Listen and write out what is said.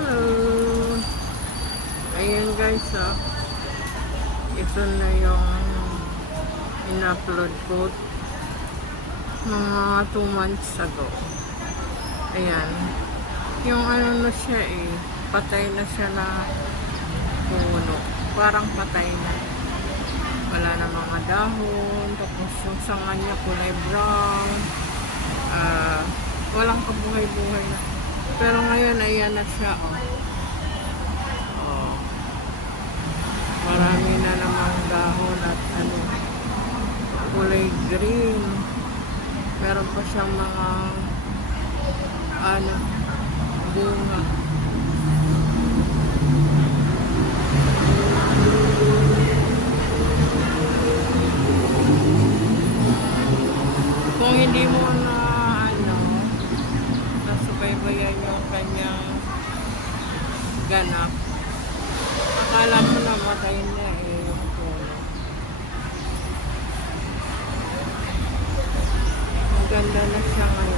Hello! Ayan guys, ito na yung in-upload ko mga 2 months ago. Ayan. Yung ano na siya patay na siya na puno. Parang patay na. Wala na mga dahon. Tapos yung sanga niya kulay brown. Walang kabuhay-buhay na. Pero ngayon, ayan na siya, marami na namang dahon at kulay green. Meron pa siyang mga bunga. Kung hindi mo na nasubaybayan yung kanyang ganap, akala mo na matay na yung puno. Ang ganda na siya ngayon.